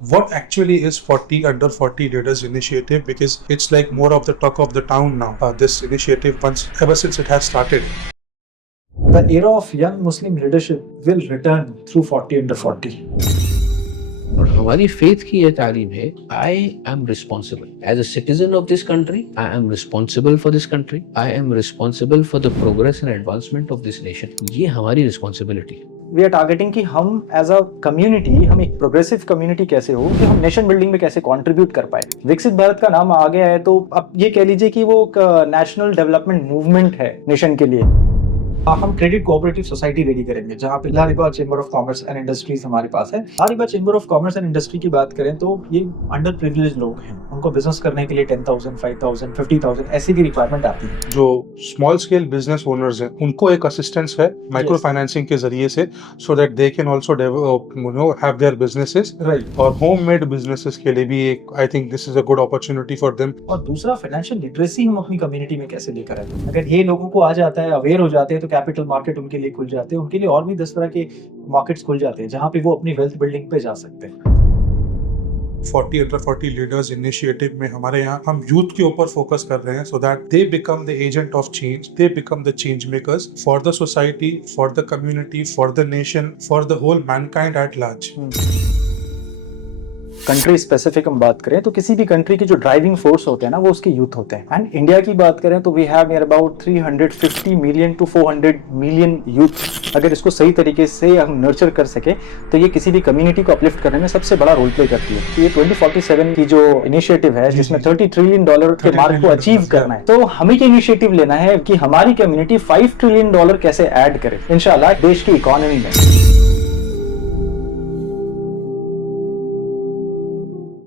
What actually is 40 Under 40 Leaders Initiative? Because it's like more of the talk of the town now. This initiative, ever since it has started. The era of young Muslim leadership will return through 40 Under 40. और हमारी faith की ये तालीम है, I am responsible as a citizen of this country, I am responsible for this country, I am responsible for the progress and advancement of this nation. ये हमारी responsibility. We are targeting कि हम as a community, हम एक progressive community कैसे हो, कि हम नेशन बिल्डिंग में कैसे कंट्रीब्यूट कर पाए। विकसित भारत का नाम आ गया है तो अब ये कह लीजिए कि वो नेशनल डेवलपमेंट मूवमेंट है नेशन के लिए। हम क्रेडिट कोऑपरेटिव सोसाइटी रेडी करेंगे जहाँ पे Laribag chamber of commerce and industries हमारे पास है। Laribag chamber of commerce and industry की बात करें तो ये अंडर प्रिविलेज लोग हैं, उनको बिजनेस करने के लिए 10,000, 5,000, 50,000 ऐसी भी रिक्वायरमेंट आती है। जो स्मॉल स्केल बिजनेस ओनर्स हैं उनको एक असिस्टेंस है माइक्रो फाइनेंसिंग के जरिए से, सो that they can also have their businesses. Right. और होममेड बिजनेसेस के लिए भी एक, I think this is a good opportunity for them. और दूसरा, फाइनेंशियल लिटरेसी हम अपनी कम्युनिटी में कैसे लेकर आए। अगर ये लोगों को आ जाता है, अवेयर हो जाते हैं, तो कैपिटल मार्केट उनके लिए खुल जाते हैं, उनके लिए और भी 10 तरह के मार्केट्स खुल जाते हैं जहां पे वो अपनी वेल्थ बिल्डिंग पे जा सकते हैं। 40 Under 40 लीडर्स इनिशिएटिव में हमारे यहाँ हम यूथ के ऊपर फोकस कर रहे हैं, so that they become the agent of change, they become the change makers for the society, for the community, for the nation, for the whole mankind at large. Country specific हम बात करें तो किसी भी country की जो driving force होते हैं ना, वो उसके यूथ होते हैं। एंड इंडिया की बात करें तो we have near about 350 million to 400 million youth. अगर इसको सही तरीके से हम नर्चर कर सके तो ये किसी भी कम्युनिटी को अपलिफ्ट करने में सबसे बड़ा रोल प्ले करती है। तो ये 2047 की जो इनिशिएटिव है जिसमें $30 ट्रिलियन के मार्क को अचीव करना है, तो हमें ये इनिशिएटिव लेना है कि हमारी कम्युनिटी $5 ट्रिलियन कैसे ऐड करे इंशाल्लाह देश की इकोनॉमी में।